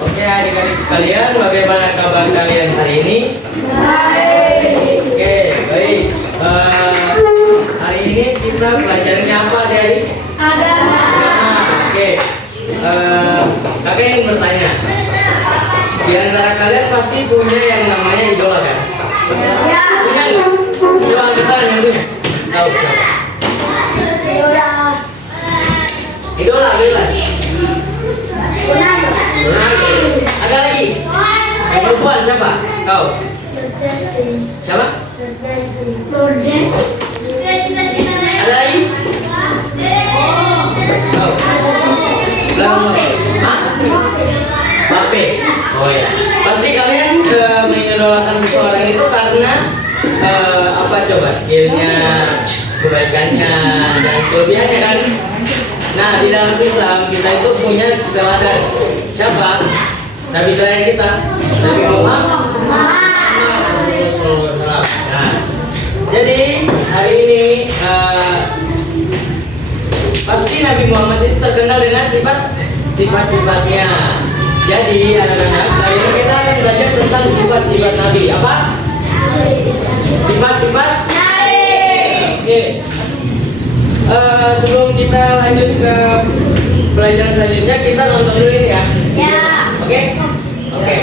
Oke adik-adik sekalian, bagaimana kabar kalian hari ini? Oke, baik. Hari ini kita belajarnya apa adik-adik? Agama. Oke. Kakak ingin bertanya. Di antara kalian pasti punya yang namanya idola kan? Punya nggak? Coba angkat tangan yang punya. Tahu siapa? Idola bebas. Ronaldo. Ada lagi? Yang perempuan siapa? Kau? Siapa? Ada lagi? Kau? Belum. Hah? Mbappe. Oh ya. Pasti kalian mengidolakan seseorang itu karena apa coba skillnya, kebaikannya dan kelebihannya kan. Nah di dalam Islam kita itu punya teladan siapa? Nabi terakhir kita, Nabi Muhammad. Nah, jadi hari ini pasti Nabi Muhammad itu terkenal dengan sifat-sifatnya. Jadi anak-anak, hari ini kita akan belajar tentang sifat-sifat Nabi. Apa? Sifat-sifat Nabi. Oke. Sebelum kita lanjut ke pelajaran selanjutnya, kita nonton dulu ini ya. Ya. Oke? Oke.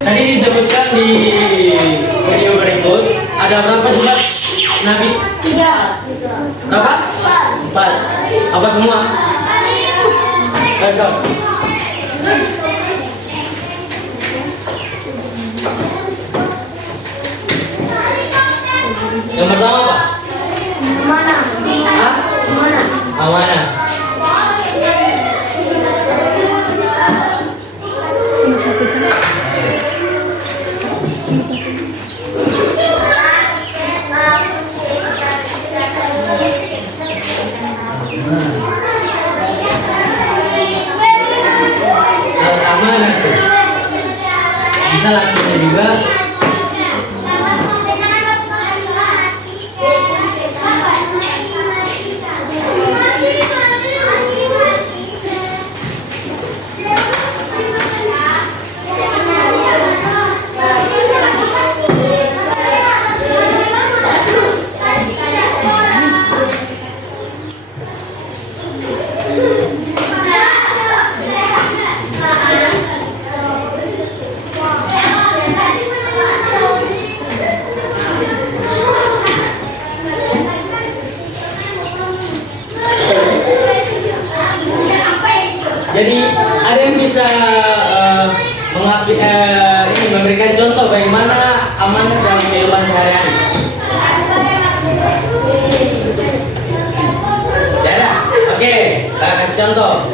Tadi disebutkan di video berikut ada berapa sifat Nabi? 3. Berapa? 4. Apa semua? Besok. Yang pertama apa? Amanah. Hah? Amanah. Amanah. Amanah tuh. Bisa lakukan juga. Jadi ada yang bisa ini memberikan contoh bagaimana amanah dalam kehidupan sehari-hari. Ya, oke, saya kasih contoh.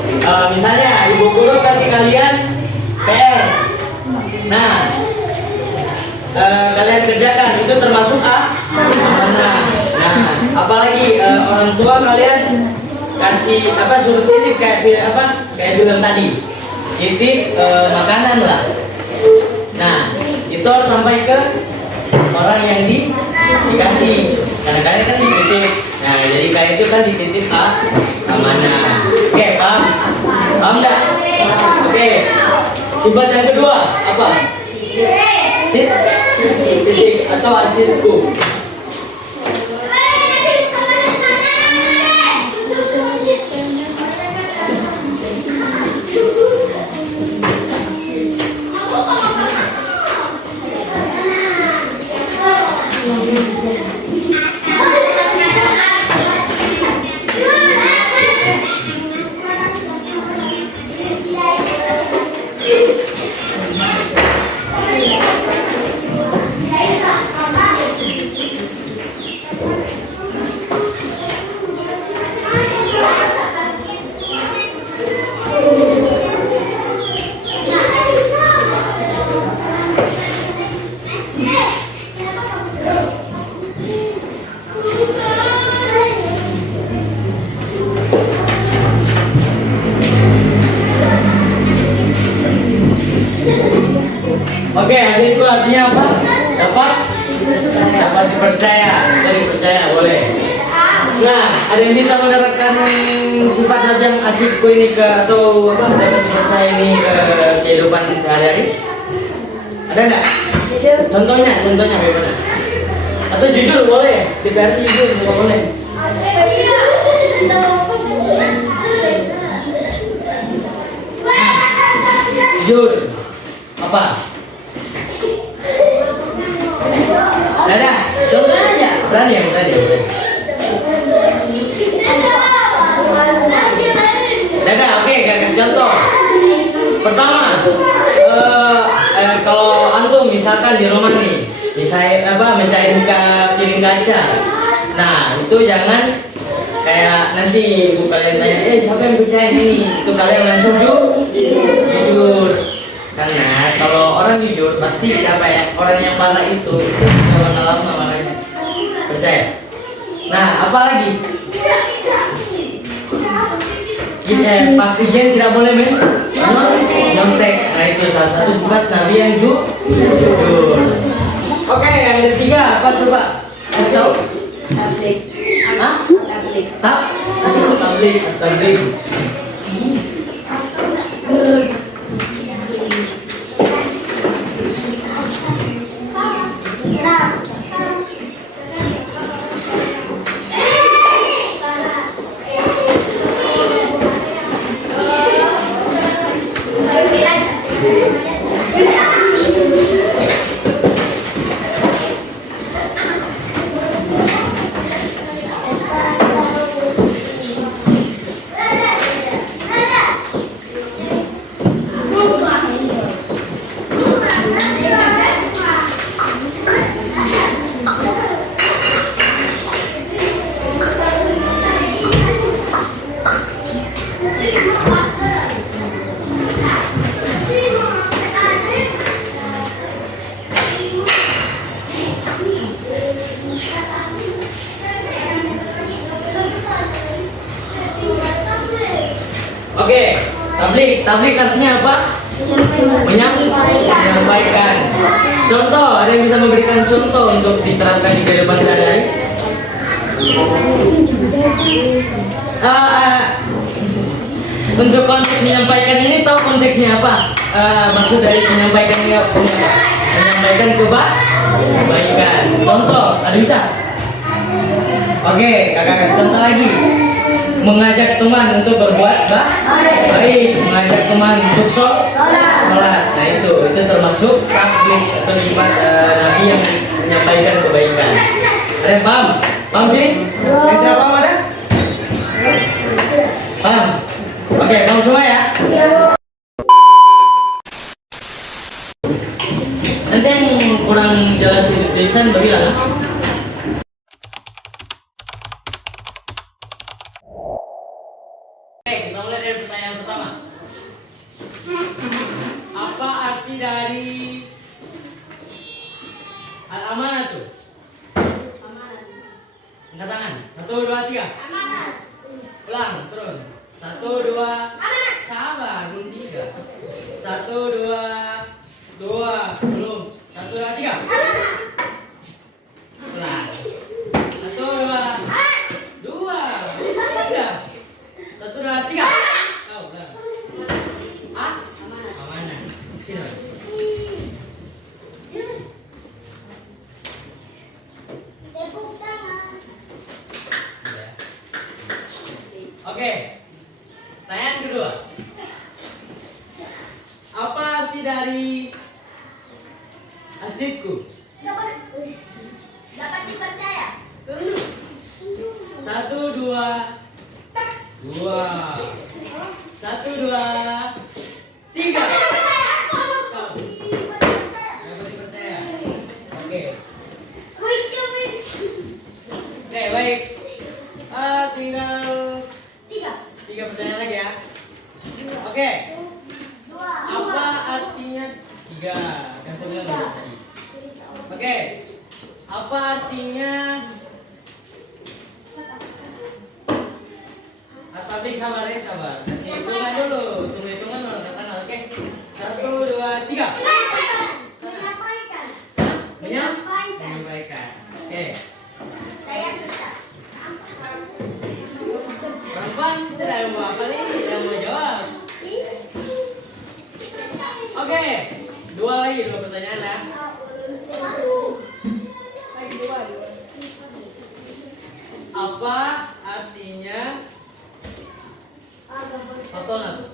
Misalnya ibu guru kasih kalian PR. Nah, kalian kerjakan itu termasuk amanah. Nah, apalagi orang tua kalian kasih suruh titip kayak film tadi, titip makanan lah. Nah, itu harus sampai ke orang yang dikasih, karena kalian kan dititip. Nah, jadi kalian itu kan dititip amanah. Oke, paham enggak? Oke. Sifat yang kedua apa? Sidik atau asidku. Oke, hasil itu artinya apa? Dapat dipercaya, boleh. Nah, ada yang bisa menerapkan sifat Nabi yang asyikku ini atau dapat dipercaya ini ke kehidupan sehari-hari? Ada enggak? Contohnya bagaimana? Atau jujur boleh, TPRT jujur juga boleh. Jujur apa? Ada, contoh aja, berani. Dadah, oke, kasih contoh. Pertama, kalau antum misalkan di rumah nih, mencair piring kaca. Nah, itu jangan kayak nanti ibu kalian tanya, siapa yang pecahin ini? Itu kalian langsung jujur. Karena kalau orang jujur pasti orang yang marah itu nggak bakal lama marahnya. Percaya. Nah, apalagi pas ujian tidak boleh nyontek. Nah, itu salah satu sifat Nabi yang jujur. Oke, yang ketiga apa coba? Tahu? Tablik. Hah? Tablik. tablik artinya apa? Menyampaikan. Contoh, ada yang bisa memberikan contoh untuk diterapkan di kehidupan sehari-hari? Untuk konteks menyampaikan ini tahu konteksnya apa? Maksud dari menyampaikan ini apa? Menyampaikan kebaikan. Contoh, ada bisa? Oke, kakak kasih contoh lagi. Mengajak teman untuk berbuat baik, mengajak teman untuk sholat. Nah itu termasuk tablik atau sifat Nabi yang menyampaikan kebaikan. Ada yang paham? Paham sini? Yang tidak paham ada? Paham? Oke, paham semua ya? Nanti yang kurang jelas di tulisan bilang ya. Oke, kita mulai dari pertanyaan pertama. Apa arti dari al-amanah tuh? Angkat tangan. 1, 2, 3. Ulang, turun. 1, 2. Sabar, belum 3. 1, 2, belum. 1, 2, 3. Ulang. 1, 2. 2. Udah. 1, 2, 3. Oh, udah. Amanah. Sini. Oke. Pertanyaan kedua. Apa arti dari asidku? Dapat dipercaya. Turun. 1, 2. 2. 1, 2. 3. Dapat dipercaya. Oke. Oke, baik. Tinggal 3 pertanyaan lagi ya. Oke. Apa artinya 3? Kan saya bilang dulu tadi. Oke. Apa artinya tablik? Sabar ya, sabar. Nanti hitungan dulu. Tunggu hitungan baru angkat tangan, oke? 1, 2, 3. Menyampaikan. Oke. Perempuan tidak ada apa nih yang mau jawab. Oke. 2 lagi, 2 pertanyaan ya. Apa artinya fatona tuh?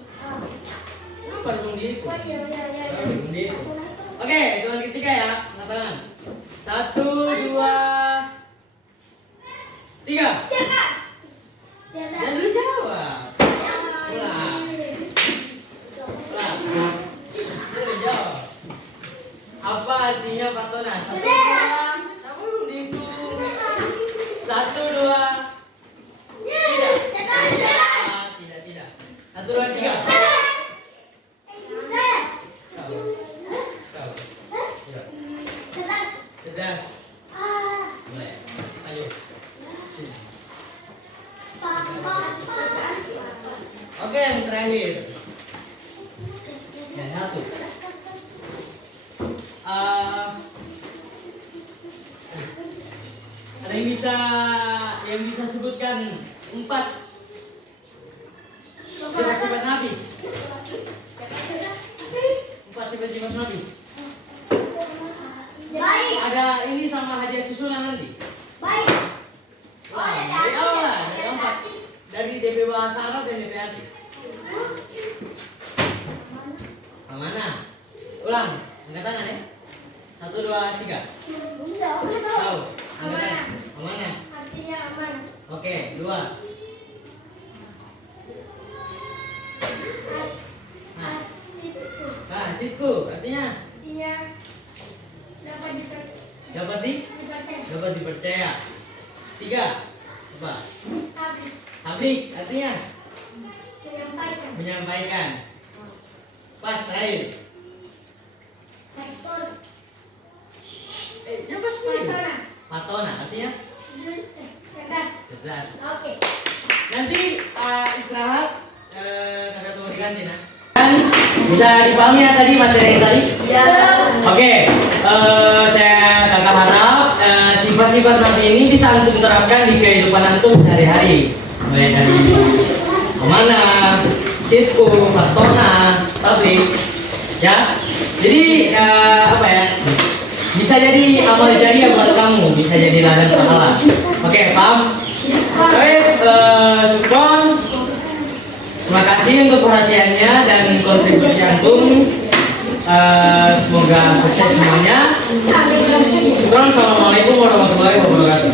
Kenapa harus gitu? Oke, hitungan ketiga ya. Angkat tangan. 1, 2, 3. Jangan dulu jawab. Ulang. Udah jawab. Apa artinya fatona? 1, 2. Sama belum dihitung. 1, 2. Tidak. Tidak. 1, 2, 3. Cerdas. Mulai. Ayo. Sini. Oke, yang terakhir. Yang 1. Ada yang bisa sebutkan 4 sifat-sifat Nabi? 4 sifat-sifat Nabi. Baik. Ada ini sama hadiah susunan nanti. Baik. Dari awal, dari 4. Dari DP Bahasa Arab dan DP Arti. Amanah. Ulang, angkat tangan ya. 1, 2, 3. Tahu? Angkat tangan. Amanah. Artinya aman. Oke, 2. Asidku, artinya dapat dipercaya. 3. Apa? Tablik, artinya menyampaikan. 4, terakhir. Jangan pas. Fatona, artinya cerdas. Oke. Nanti istirahat, kakak tunggu di kantin ya. Dan materi yang tadi? Ya. Oke, saya kakak harap sifat-sifat nanti ini bisa antum terapkan di kehidupan antum sehari-hari, mulai dari kemana, sitku, faktona, tablik, ya. Jadi apa ya? Bisa jadi amal jariah buat kamu, bisa jadi ladang pahala. Oke, paham? Baik, syukron. Terima kasih untuk perhatiannya dan kontribusi antum. Semoga sukses semuanya. Syukron. Assalamualaikum warahmatullahi wabarakatuh.